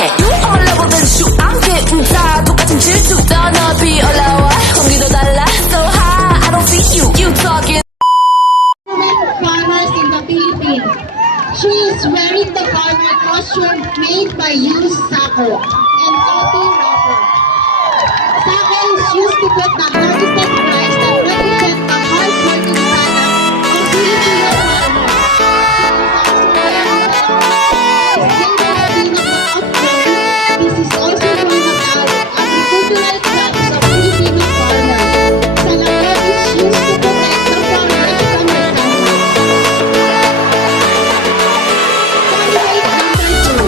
Can't you all over the shoot? I'm getting tired. 똑같은 질투. 더 높이 올라와. 공기도 달라. So high. I don't see you. You talking. Farmers in the Philippines. She is wearing the farmer costume made by used sako and cotton wrapper. Sako is used to put the harvested rice that represent the hard-working product of Filipino farmers. This is also one of the agricultural crops of Filipino farmers. Salakot is used to protect the farmers from the sun.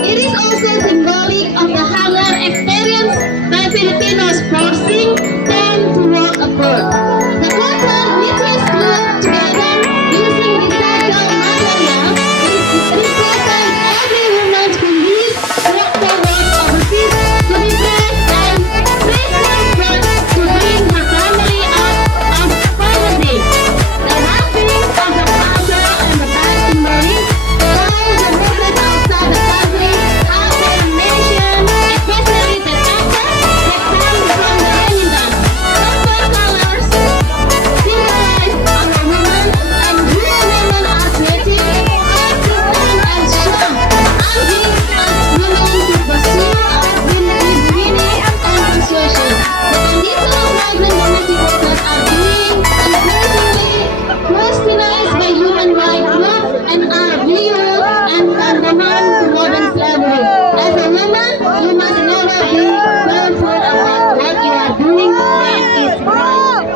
It is also symbolic of the hunger experienced by Filipinos forcing them to walk abroad. The cotton, which is glued together using recycled material, represents every woman who lives walk the road overseas to be blessed and raise her birth to bring her family out of poverty. The wrapping of the powder and the bag timbering while the movement outside the country has their nation, especially the Tata, that come from the Renaissance. Purple colors symbolize our women, and real women are creative, persistent, and strong. And we as women to pursue our with winning and persuasion. The condition of migrant domestic workers are being increasingly westernized by human rights law and are viewed and condemned to modern slavery. As a woman, you must never be fearful about what you are doing when it's right.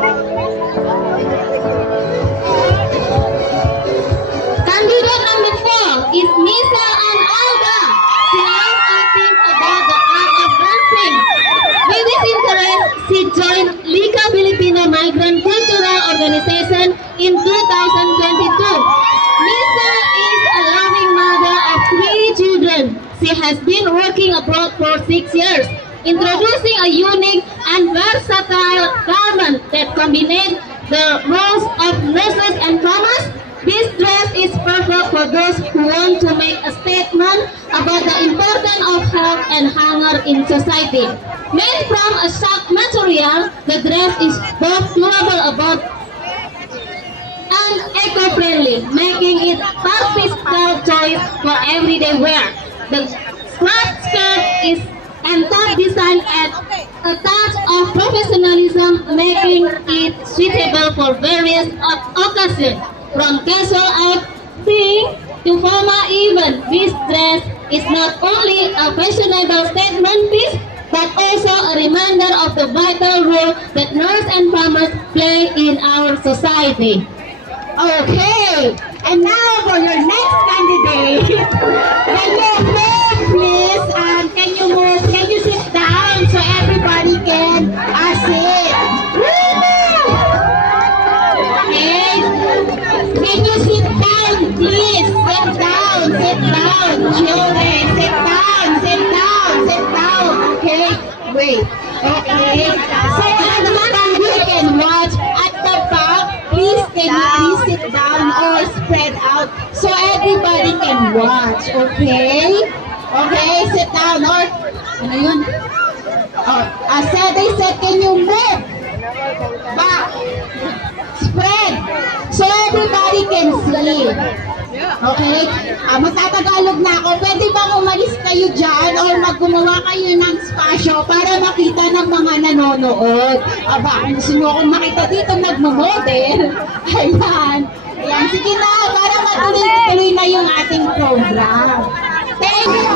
Candidate number 4 is Misa and Alga. She learned things about the art of dancing. With this interest, she joined Liga Filipino Migrant Cultural Organization in 2022. Misa is a loving mother of 3 children. She has been working abroad for 6 years, introducing a unique and versatile garment that combines the roles of nurses and farmers. This dress is perfect for those who want to make a statement about the importance of health and hunger in society. Made from a soft material, the dress is both durable about and eco-friendly, making it purposeful choice for everyday wear. The skirt is and top designed at a touch of professionalism, making it suitable for various occasions. From casual outing to formal event, this dress is not only a fashionable statement piece, but also a reminder of the vital role that nurses and farmers play in our society. Okay, and now for your next candidate. Can you move, please? Can you move? Can you sit down so everybody can sit? Okay. Can you sit down, please? Sit down, children. Sit down, sit down. Okay, wait. Okay. So everyone you can watch at the back. Please, can you please sit down or spread out so everybody can watch. Okay? Okay, sit down or ano yun? Oh, they said, can you move? Back. Spread. So everybody can see. Okay? Magtatagalog na ako. Pwede bang umalis kayo dyan or maggumawa kayo ng spasyo para makita ng mga nanonood? Aba, kung gusto nyo akong makita dito nagmamodel. Ayan. Ayan, sige na. Para matuloy-tuloy na yung ating program. Thank you.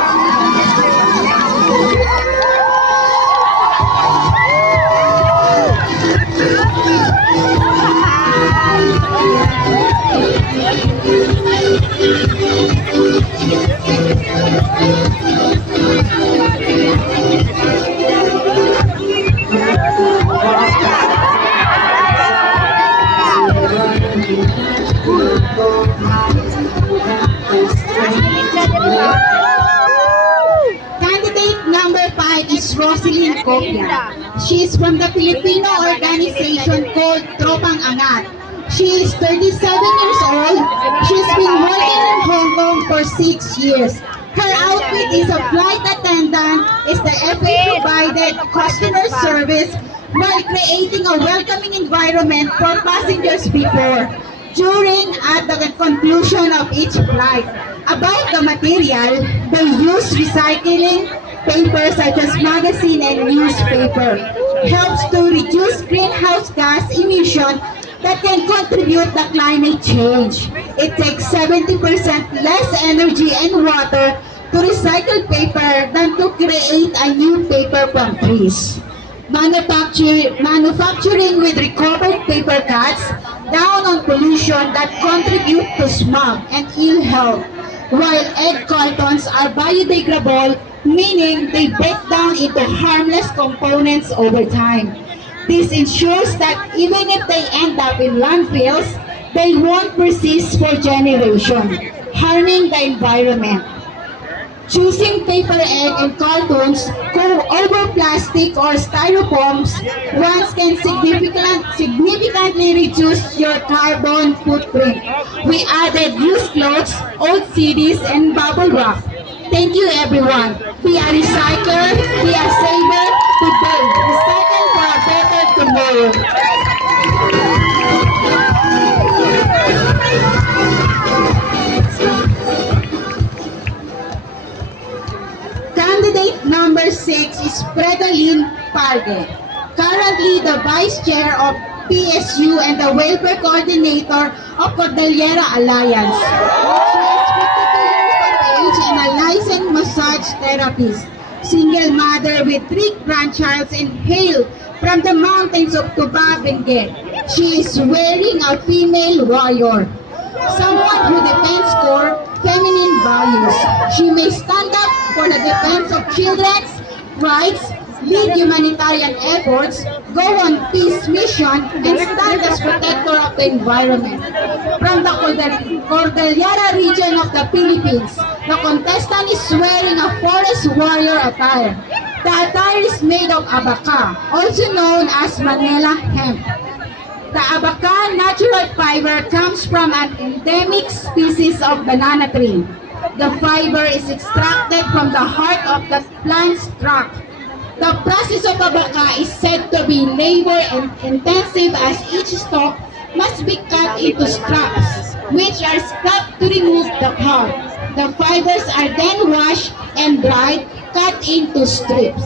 Candidate number 5 is Roselyn Copia. She is from the Filipino organization called Tropang Angat. She is 37 years old. She's been working in Hong Kong for 6 years. Her outfit is a flight attendant, is the FA provided customer service while creating a welcoming environment for passengers before, during, at the conclusion of each flight. About the material, they use recycling paper such as magazine and newspaper. Helps to reduce greenhouse gas emission that can contribute to climate change. It takes 70% less energy and water to recycle paper than to create a new paper from trees. Manufacturing with recovered paper cuts down on pollution that contribute to smog and ill health, while egg cartons are biodegradable, meaning they break down into harmless components over time. This ensures that even if they end up in landfills, they won't persist for generations, harming the environment. Choosing paper egg and cartons over plastic or styrofoams once can significantly reduce your carbon footprint. We added used clothes, old CDs, and bubble wrap. Thank you, everyone. Be a recycler, be a saver today. Recycle for a better tomorrow. Candidate number 6 is Fredalyn Parde, currently the Vice Chair of PSU and the Welfare Coordinator of Cordillera Alliance. She is 52 years of age and a licensed massage therapist, single mother with 3 grandchildren and hail from the mountains of Tuba, Benguet. She is wearing a female warrior, someone who defends core feminine values. She may stand up for the defense of children's rights, lead humanitarian efforts, go on peace mission, and stand as protector of the environment. From the Cordillera region of the Philippines, the contestant is wearing a forest warrior attire. The attire is made of abaca, also known as Manila hemp. The abaca natural fiber comes from an endemic species of banana tree. The fiber is extracted from the heart of the plant's trunk. The process of abaca is said to be labor-intensive as each stalk must be cut into straps, which are scraped to remove the pulp. The fibers are then washed and dried, cut into strips.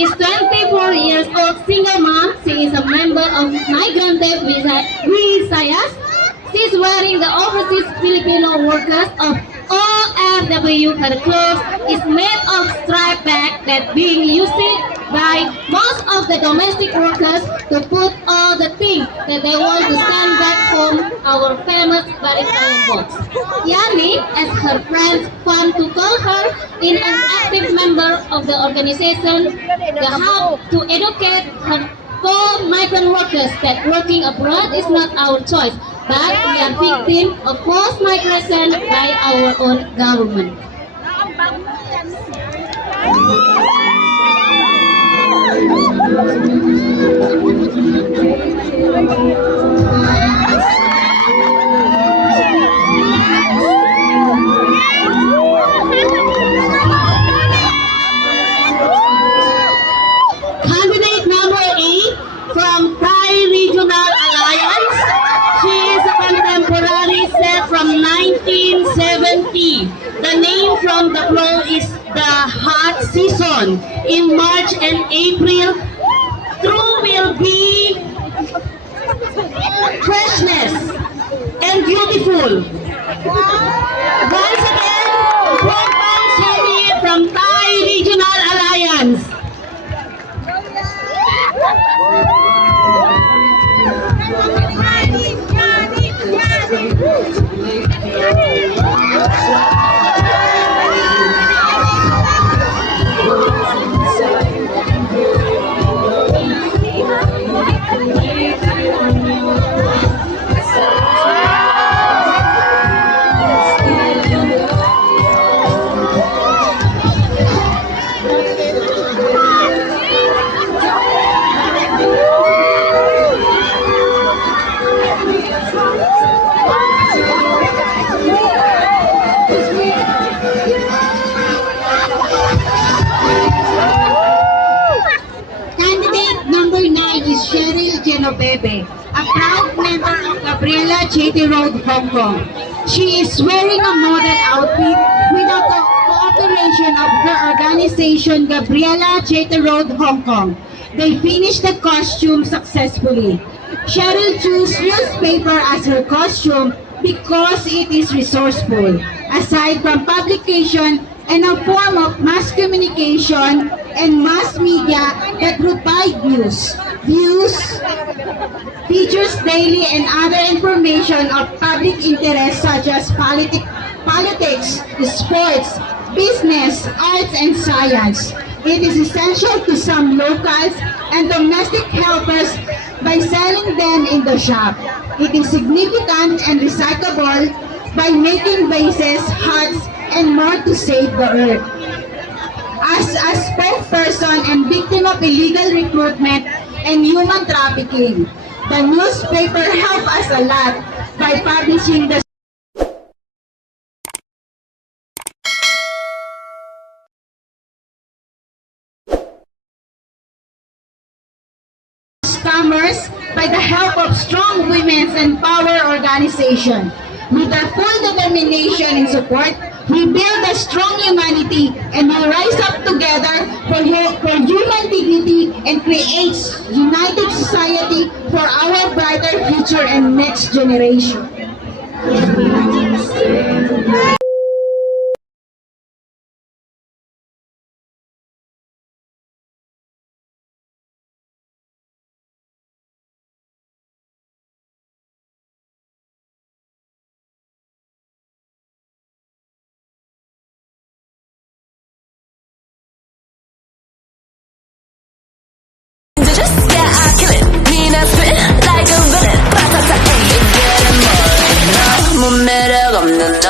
is 24 years old single mom. She is a member of Migrante Visayas. She's wearing the overseas Filipino workers of OFW. Her clothes is made of striped bag that being used by most of the domestic workers to put all the things that they want to send back home, our famous Valentine box. Yani, as her friends fun to call her, is an active member of the organization, the Hub, to educate her fellow migrant workers that working abroad is not our choice, but we are victims of forced migration by our own government. Candidate number 8 from Thai Regional Alliance. She is a contemporary set from 1970. The name from the flow is the hot season. In March and April, true will be freshness and beautiful. Once again, welcome Sumi from Thai Regional Alliance. Candidate number 9 is Cheryl Genoveve, a proud member of Gabriela J.T. Road, Hong Kong. She is wearing a model outfit with the cooperation of her organization, Gabriela J.T. Road, Hong Kong. They finished the costume successfully. Cheryl chose newspaper as her costume because it is resourceful. Aside from publication and a form of mass communication and mass media that provide news, views, features daily and other information of public interest such as politics, sports, business, arts, and science. It is essential to some locals and domestic helpers by selling them in the shop. It is significant and recyclable by making bases, huts, and more to save the earth. As a spokesperson and victim of illegal recruitment and human trafficking, the newspaper helped us a lot by publishing the scammers by the help of strong women's empower organization. With our full determination and support, we build a strong humanity and will rise up together for human dignity and create united society for our brighter future and next generation. Just yeah, I kill it. Mean I spit like a villain. Ratata, ain't getting more. 너무 매력 없는 너.